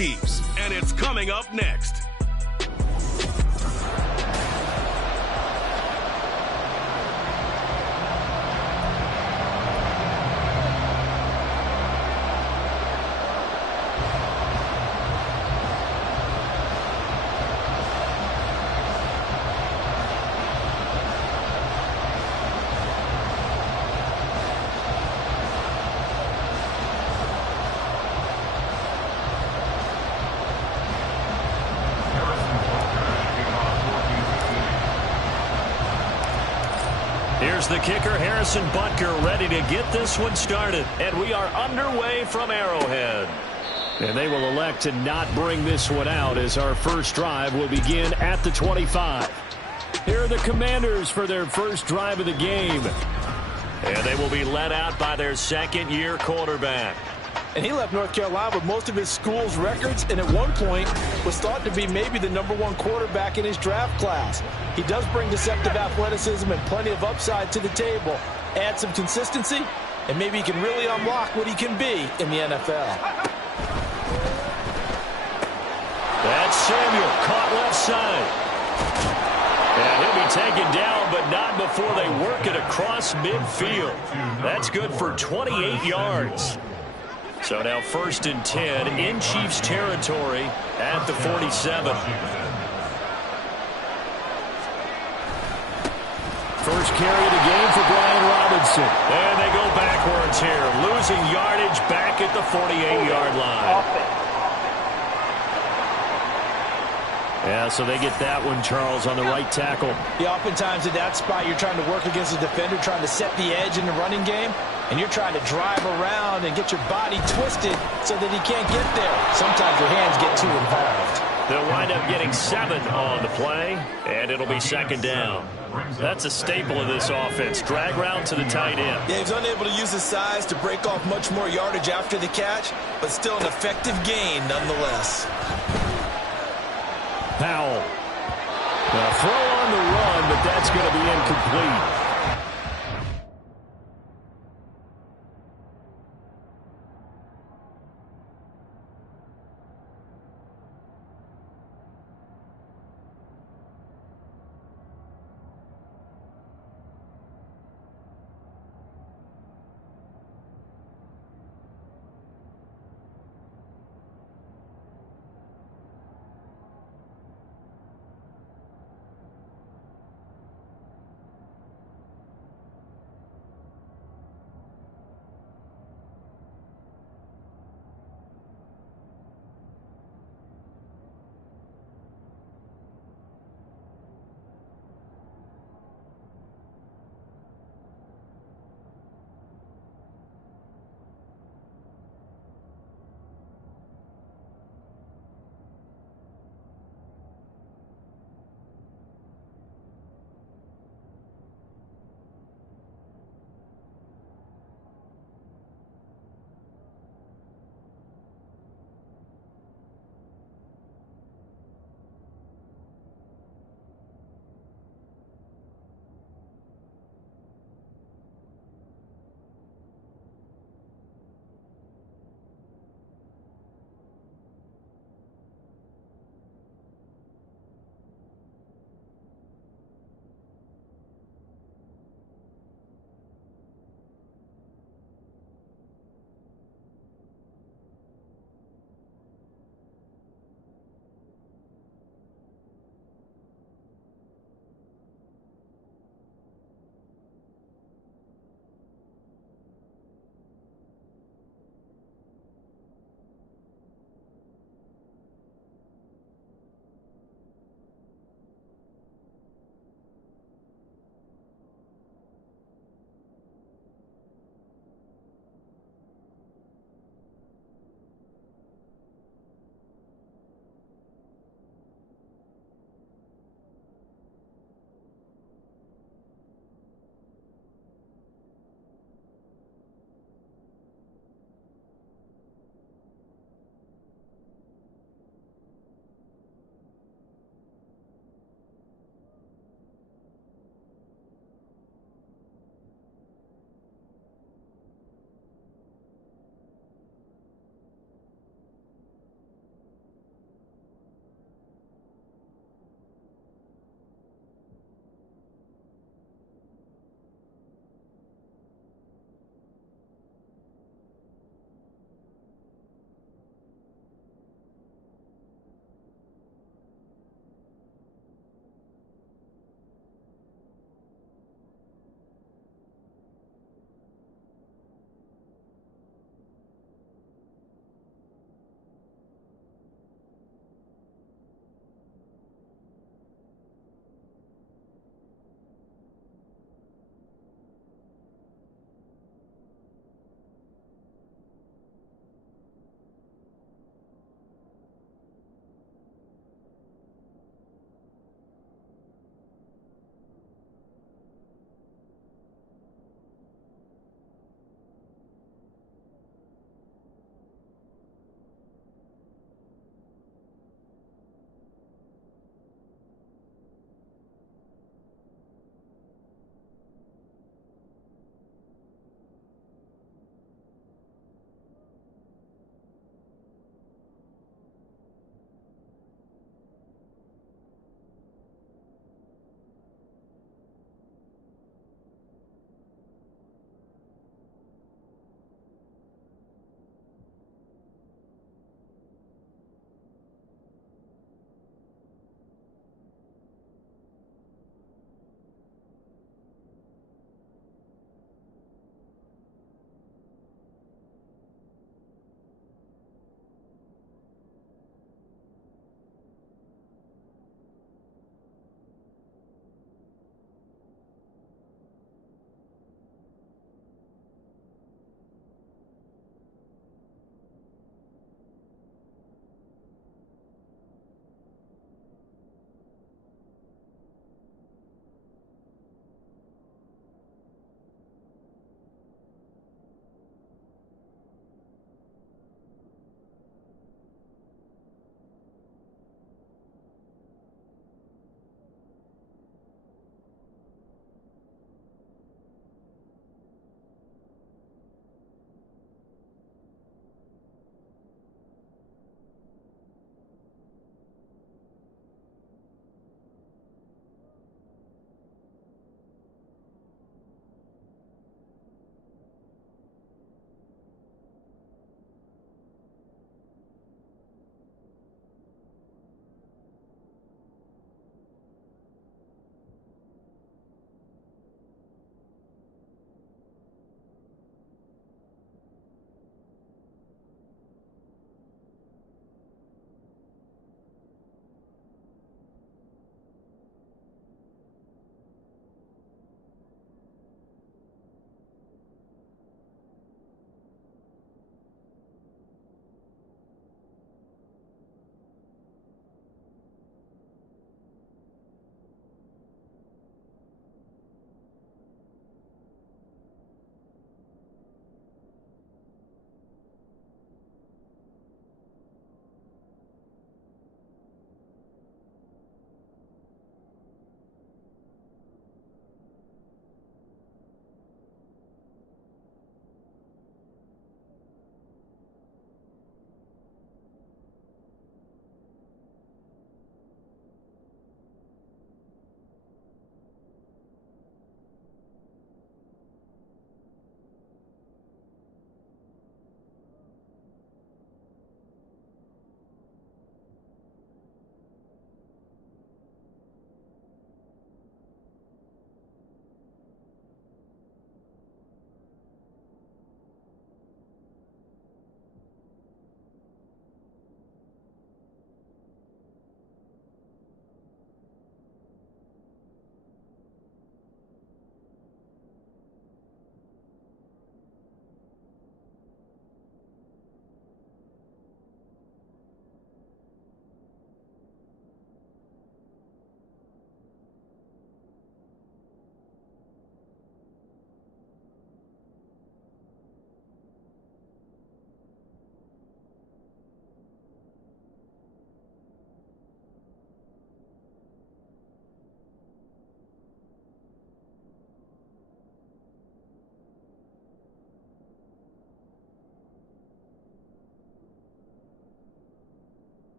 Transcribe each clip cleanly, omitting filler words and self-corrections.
Chiefs, and it's coming up next. Here's the kicker, Harrison Butker, ready to get this one started. And we are underway from Arrowhead. And they will elect to not bring this one out as our first drive will begin at the 25. Here are the Commanders for their first drive of the game. And they will be led out by their second-year quarterback. And he left North Carolina with most of his school's records, and at one point was thought to be maybe the #1 quarterback in his draft class. He does bring deceptive athleticism and plenty of upside to the table. Add some consistency, and maybe he can really unlock what he can be in the NFL. That's Samuel, caught left side. And he'll be taken down, but not before they work it across midfield. That's good for 28 yards. So now 1st and 10 in Chiefs territory at the 47. First carry of the game for Brian Robinson. And they go backwards here, losing yardage back at the 48-yard line. Yeah, so they get that one, Charles, on the right tackle. Yeah, oftentimes at that spot, you're trying to work against a defender, trying to set the edge in the running game, and you're trying to drive around and get your body twisted so that he can't get there. Sometimes your hands get too involved. They'll wind up getting 7 on the play, and it'll be 2nd down. That's a staple of this offense. Drag route to the tight end. Yeah, he's unable to use his size to break off much more yardage after the catch, but still an effective gain nonetheless. Powell. The throw on the run, but that's going to be incomplete.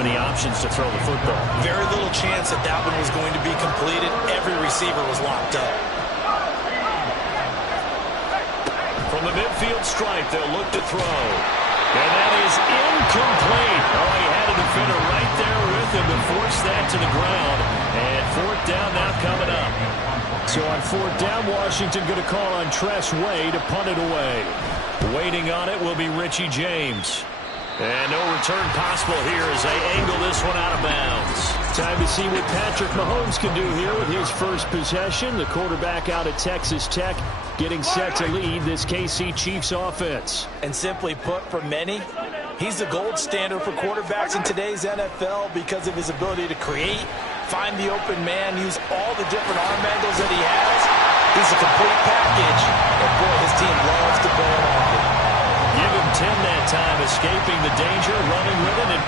many options to throw the football. Very little chance that that one was going to be completed. Every receiver was locked up. From the midfield stripe, they'll look to throw. And that is incomplete. Oh, he had a defender right there with him to force that to the ground. And fourth down now coming up. So on fourth down, Washington going to call on Tress Way to punt it away. Waiting on it will be Richie James. And no return possible here as they angle this one out of bounds. Time to see what Patrick Mahomes can do here with his first possession. The quarterback out at Texas Tech getting set to lead this KC Chiefs offense. And simply put, for many, he's the gold standard for quarterbacks in today's NFL because of his ability to create, find the open man, use all the different arm angles that he has. He's a complete package, and boy, his team loves to play along with him. Give him 10 that time, escaping the danger, running with it, and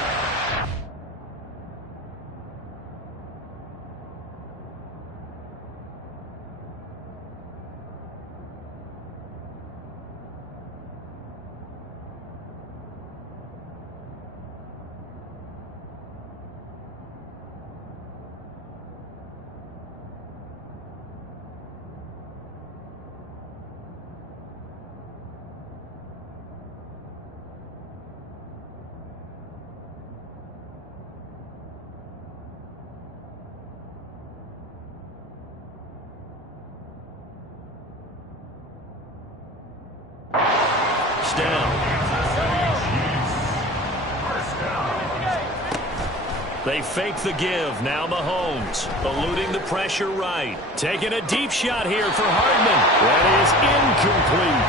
down. They fake the give. Now Mahomes eluding the pressure right. Taking a deep shot here for Hardman. That is incomplete.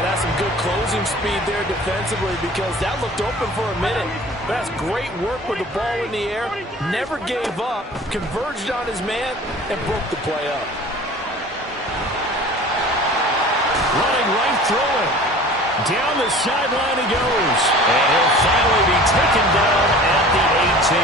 That's some good closing speed there defensively because that looked open for a minute. That's great work with the ball in the air. Never gave up. Converged on his man and broke the play up. Running right through it. Down the sideline he goes. And he'll finally be taken down at the 18.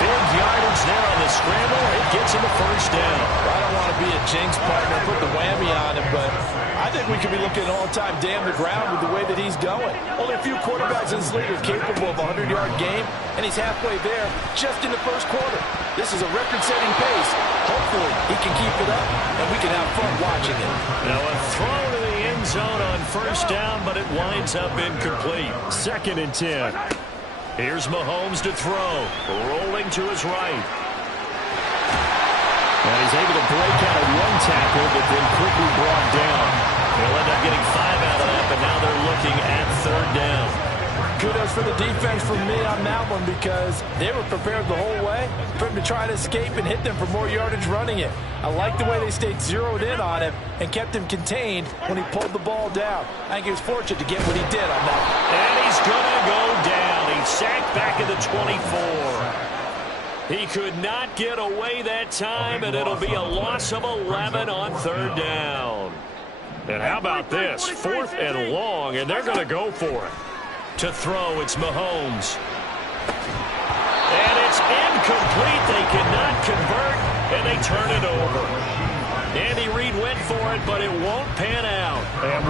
Big yardage there on the scramble. It gets him a first down. I don't want to be a jinx partner, put the whammy on him, but I think we could be looking at all-time damn the ground with the way that he's going. Only a few quarterbacks in this league are capable of a 100-yard game, and he's halfway there just in the first quarter. This is a record-setting pace. Hopefully, he can keep it up, and we can have fun watching it. Now a throw to the end zone on first down, but it winds up incomplete. 2nd and 10. Here's Mahomes to throw. Rolling to his right. And he's able to break out of one tackle, but then quickly brought down. They'll end up getting 5 out of that, but now they're looking at 3rd down. Kudos for the defense from me on that one because they were prepared the whole way for him to try to escape and hit them for more yardage running it. I like the way they stayed zeroed in on him and kept him contained when he pulled the ball down. I think he was fortunate to get what he did on that. And he's going to go down. He's sacked back at the 24. He could not get away that time, and it'll be a loss of 11 on 3rd down. And how about this? 4th and long, and they're going to go for it. To throw, it's Mahomes. And it's incomplete. They cannot convert, and they turn it over. Andy Reid went for it, but it won't pan out. And